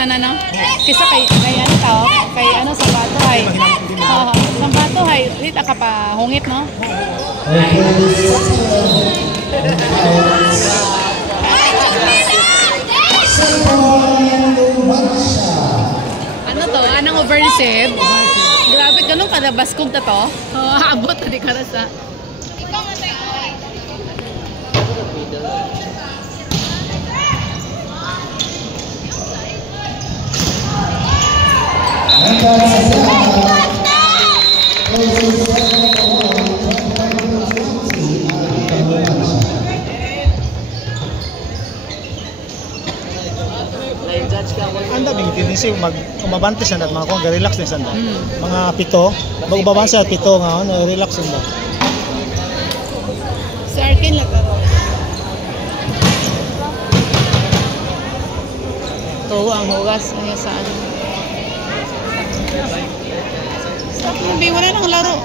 man ano. Kisa kay ano tao, kay ano sa batohay. Oo, sa batohay, dit ka pa hungit no. Ano to? Anong overseed? Grabe ganun kada baskog ta to. Oh, abot na di karasa. Anda bing tinisi umabante sa mga kung relax din sanda. Mga pito, magbabansa pito nga relax sanda. Sa akin lang pero. Ito ang hugas ay saan. Sabi wala nang laro.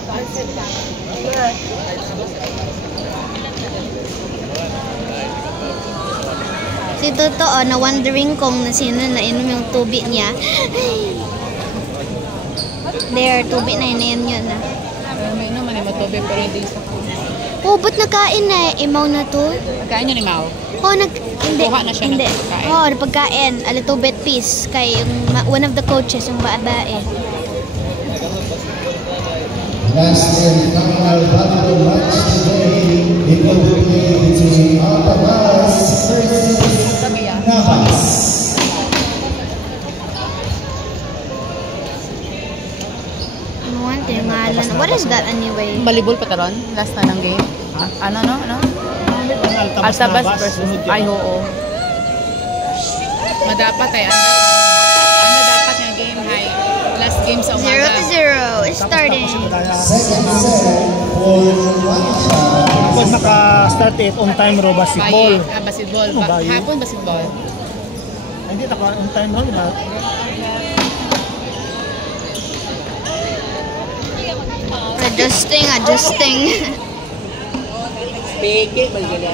Si Totoo na wondering kung sino na inom yung tubig niya. There, tubig na yun na. May naman yung tubig pero hindi sa Oh, ba't nakain na? Imaw na to? Nagkain yun ni Mau? Oh, hindi. Kuha na siya hindi. ng pagkain. Oh, pagkain. A little bit piece. Kay one of the coaches, yung babae. Last and final battle match today, it will be played between Altabas versus Navas. What is that anyway? Volleyball pa taron? Last na ng game? Ano? Altabas versus ay oo. Madapat ay ano dapat ng game hay last game sa umaga. 0-0 is starting. Second set for Wancha. Pag naka-start on time ro basketball. Basketball. Hapon basketball. Hindi taka on time ro na. Adjusting. Peke, magiging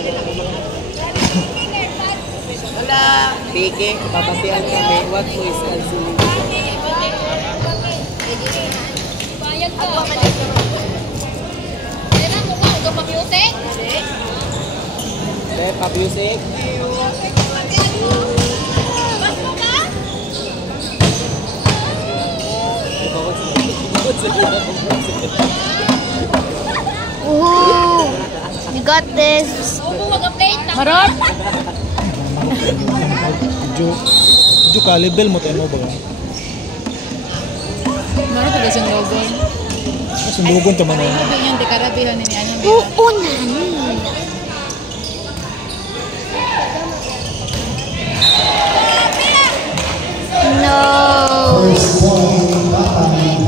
wala. Peke, papasiyan kami. What mo is canceling? Bayad ka. Kaya mo ba? Huwag pa-music? Okay, pa-music. Bas mo ka? Ooh, you got this. Huwag mo mag-update. Marot! Ju ka level mo tayo ba? Marot talaga siyang logo. Sundugon to man. Sabi niyang dekarabihan ni ano. Oo, nani. No. First point, Bapani.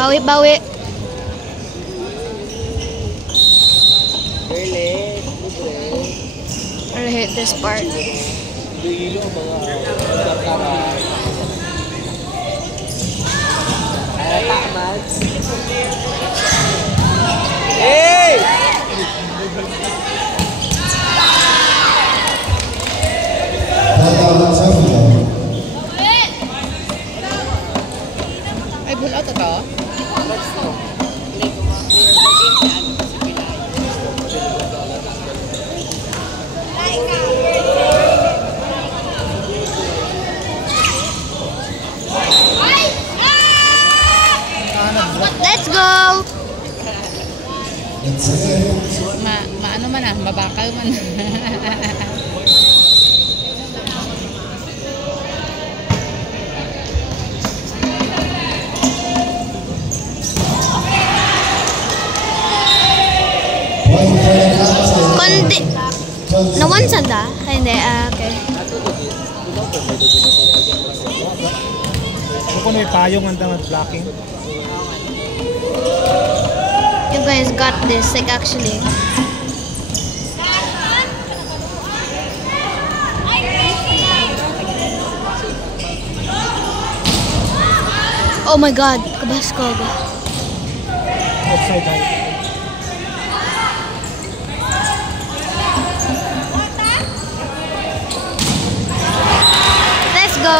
Bawi. I hate this part. Duilo mga tama. Ay, Max. Hey! Timeout Zambia. Ay, pull out ito? Let's go. It's a game. Maano man mabakal man. Point for the captain. Kundi. Nawan sanda? Hindi, okay. Kung may payong ang blocking. You guys got this, like actually. Oh my god, kabaskog. Outside high. Let's go.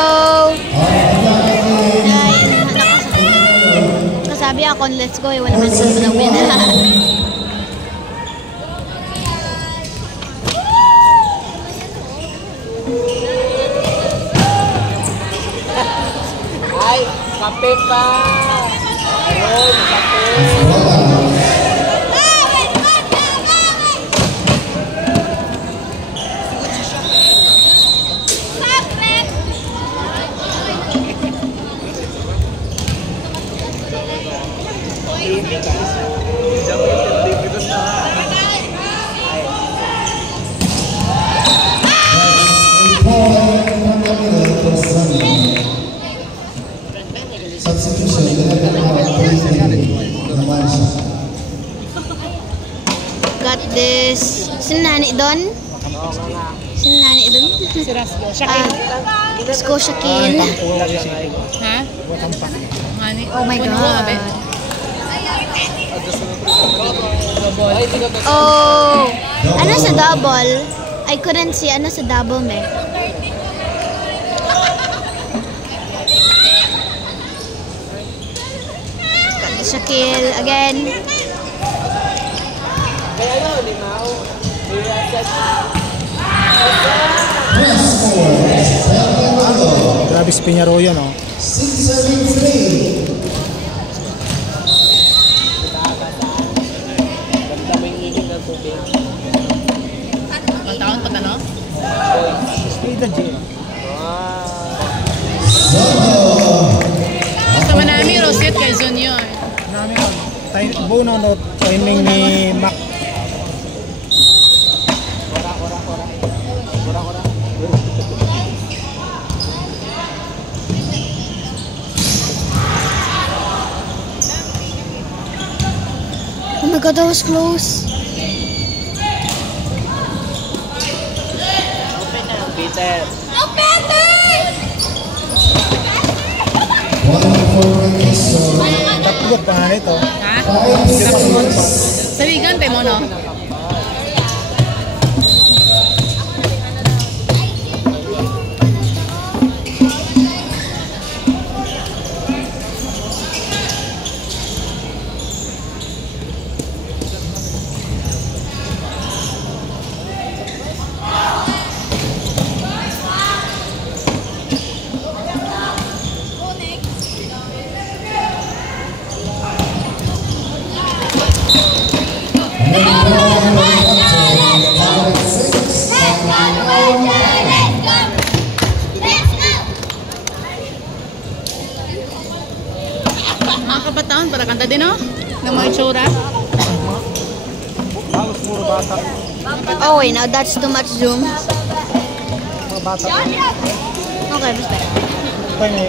akong let's go. Wala man sila na win. Ay, kape pa! Ayun, kape! Substitution naman siya. Got this. Sino nani doon? Sino nani doon? Si Rasco. Shakil. Let's go, Shakil. Ha? Mani. Oh my Puno, God. abe. Oh! Ano sa double? I couldn't see. Ano sa double, me? Shakil again. Grabe si Peñarroyo, no? 673. Daming inig ng tubig. Ang taon pa ano? Edad, G. Gusto mo namin Rosette kay Junior. Namin ko. Buno no timing ni Mac. Oh my God, that was close. Peter. One for Requiso. Tatlot pa nga nito. Ha? 5-6. Saligan tayo mo, no? Mga kabataan, para kanta din, no? Ng mga itsura. Halos puro bata. Oh wait, now that's too much zoom. Mga bata. Okay, respect. Kaya may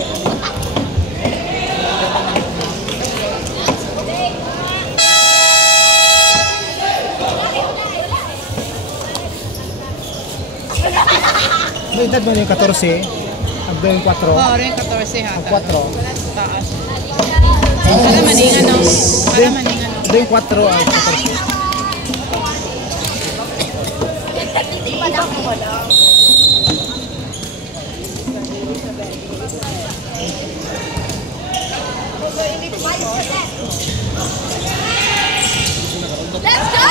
may edad mo yung 14, agdo yung 4, Oo, rin 14 ha. ang 4, Taas. Para maningan, no? Para maningan, no? agdo yung 4 ay 14. Let's go!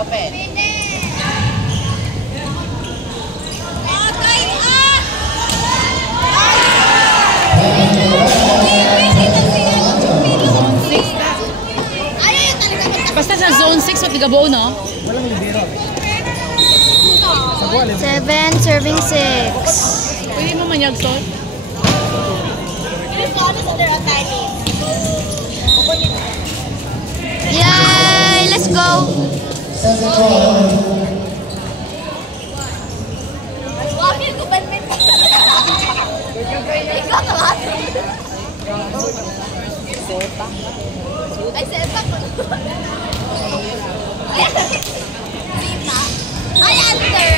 Open. Basta sa zone 6, what tigabuo, no? Walang libero. Sa buwan, 7, serving 6. Pwede mo manyag, Sol? Yay! Let's go! Wakil ko badminton. Ikaw naman. Ay, sepak ko. Ay, answer.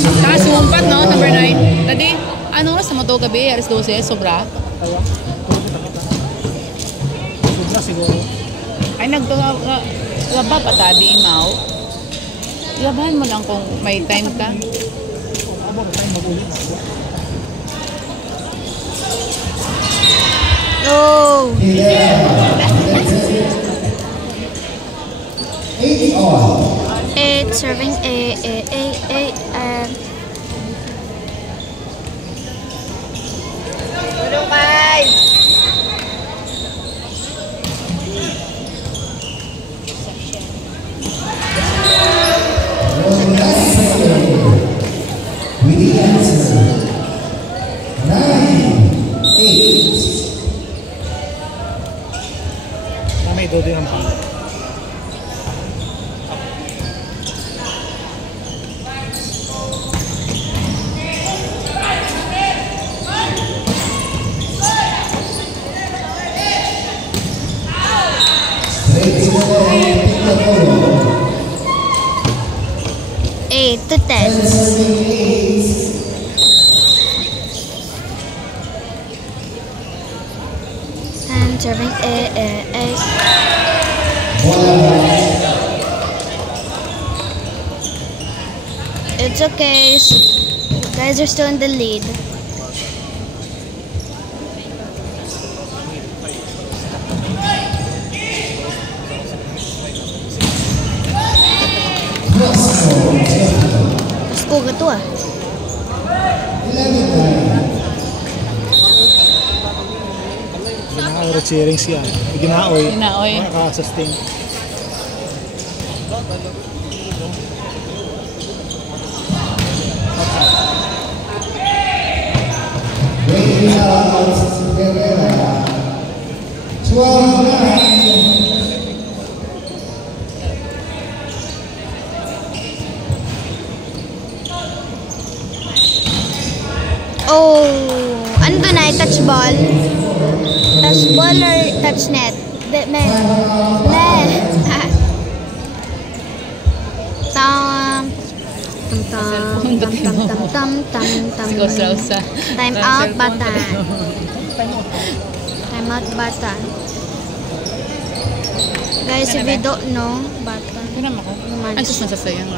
Saka sumumpat, no? Number 9. Tadi, anong oras na mo to gabi? Alas 12, sobra. sobra siguro. Ay, laba pa tabi, Mau. Labahan mo lang kung may time ka. Abo ka tayo mag-ulit. Oh. 8 all. 8 serving A and With the answer 9-8. May do din ang pang. Straight to the line, pick the photo. 8 to 10 10. serving 8. And serving A. It's okay. Guys are still in the lead. School ka to ah. 11-9. Ginaka cheering siya. Ginaoy. Ginaoy. Nakaka-sustain. Waiting out, Guerrera. 12-9. Oh, ano ba na? Touch ball? Touch ball or touch net? Tam Sausa. Time out bata. Time out bata. Guys, if you don't know, bata. Ito naman ako. Ang sus nasasayang.